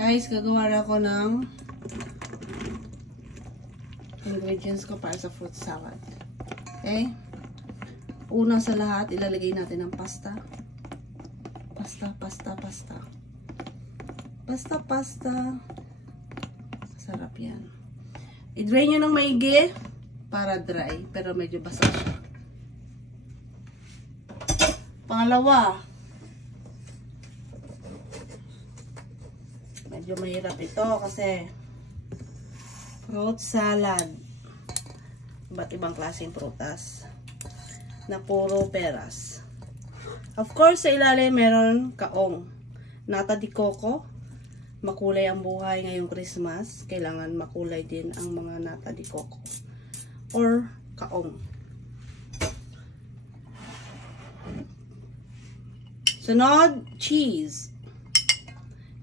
Guys, gagawa na ako ng ingredients ko para sa fruit salad. Okay? Una sa lahat, ilalagay natin ang pasta. Pasta. Sarap yan. I-drain nyo ng maigi para dry, pero medyo basa siya. Pangalawa, medyo mahirap ito kasi fruit salad. Iba't ibang klaseng prutas na puro peras. Of course, sa ilalim meron kaong. Nata de coco. Makulay ang buhay ngayong Christmas. Kailangan makulay din ang mga nata de coco. Or kaong. Sunod, cheese.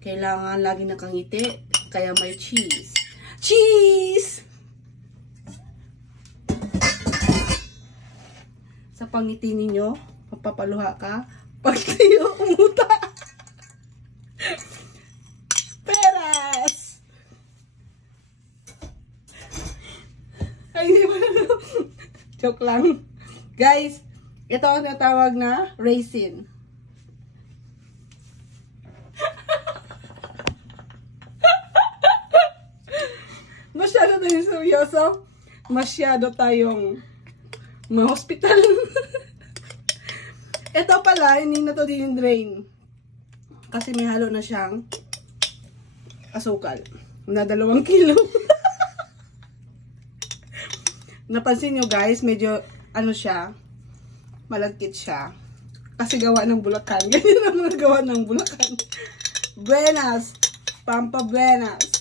Kailangan lagi nakangiti, kaya may cheese. Cheese! Sa pangiti ninyo, mapapaluha ka, pag tayo umuta. Peras! Ay, hindi ba na? Joke lang. Guys, ito ang natawag na raisin. Masyado tayong seryoso. Masyado tayong ma-hospital. Ito pala, hindi na to din drain. Kasi may halo na siyang asukal. Na 2 kilo. Napansin nyo guys, medyo ano siya, malagkit siya. Kasi gawa ng Bulacan. Ganyan ang mga gawa ng Bulacan. Buenas. Pampa Buenas.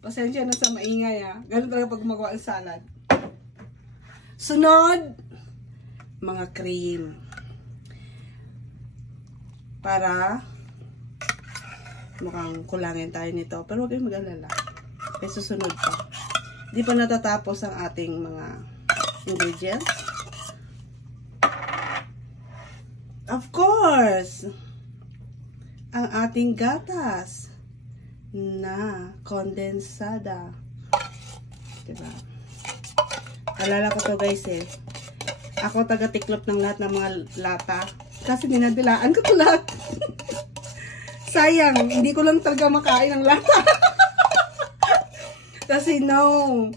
Pasensya na sa maingay ha. Ganun talaga pag magawa ng salad. Sunod, mga cream. Para mukhang kulangin tayo nito. Pero huwag kayong mag-alala. May susunod pa. Di pa natatapos ang ating mga ingredients. Of course, ang ating gatas na kondensada. Diba? Alala ko to guys eh. Ako taga-tiklop ng lahat ng mga lata. Kasi dinadilaan ko to lahat. Sayang, hindi ko lang talaga makain ng lata. Kasi no,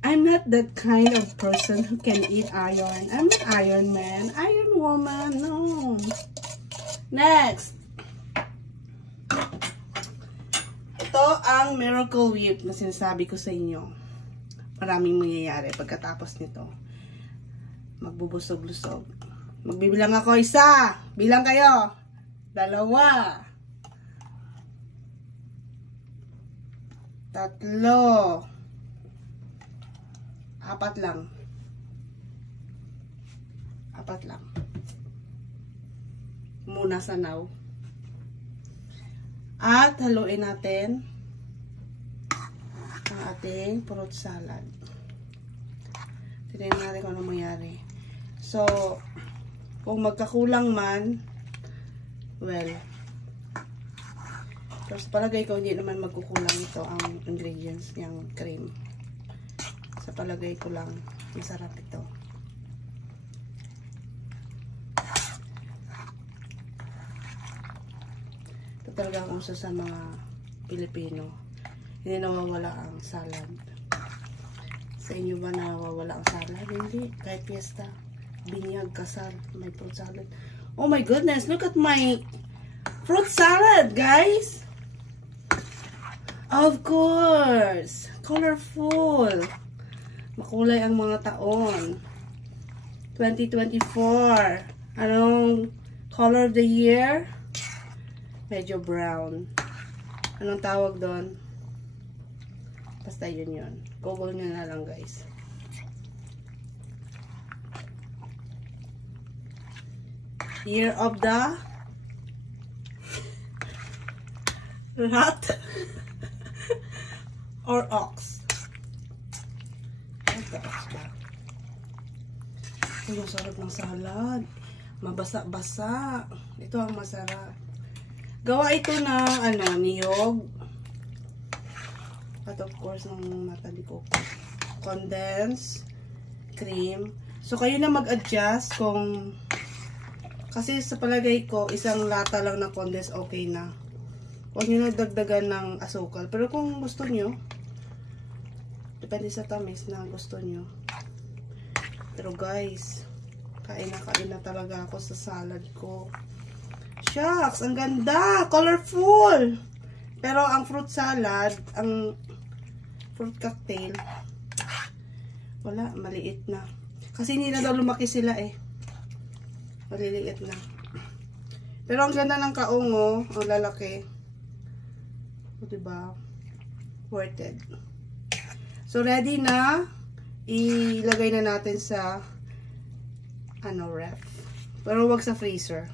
I'm not that kind of person who can eat iron. I'm not Iron Man, Iron Woman, no. Next. Ito ang Miracle Whip na sinasabi ko sa inyo. Maraming mangyayari pagkatapos nito. Magbubusog-lusog. Magbibilang ako 1. Bilang kayo. 2. 3. 4 lang. 4 lang. Muna sa now. At haluin natin ang ating fruit salad. Tignan natin kung ano mangyari. So, kung magkakulang man, well, pero sa palagay ko, hindi naman magkukulang ito ang ingredients niyang cream. Sa palagay ko lang, masarap ito. Ito talaga ang uso sa mga Pilipino. Hindi nawawala ang salad. Sa inyo ba nawawala ang salad? Hindi. Kahit fiesta, binyag, kasal, may fruit salad. Oh my goodness, look at my fruit salad, guys! Of course! Colorful! Makulay ang mga taon. 2024. Anong color of the year? Medyo brown. Anong tawag doon? Basta yun. Google nyo na lang guys. Year of the rat or ox. Ito, ox ba? Ang sarap ng salad. Mabasa-basa. Ito ang masarap. Gawa ito ng niyog. At of course, ng matali ko. Condensed cream. So, kayo na mag-adjust kung... Kasi sa palagay ko, isang lata lang na condensed, okay na. Huwag nyo na dagdagan ng asukal. Pero kung gusto nyo, depende sa tamis na gusto nyo. Pero guys, kain na talaga ako sa salad ko. Shucks, ang ganda! Colorful! Pero ang fruit salad, ang fruit cocktail, wala, maliit na. Kasi hindi na daw lumaki sila eh. Maliliit na. Pero ang ganda ng kaungo, ang lalaki. O, diba? Worth it. So, ready na. Ilagay na natin sa ref. Pero wag sa freezer.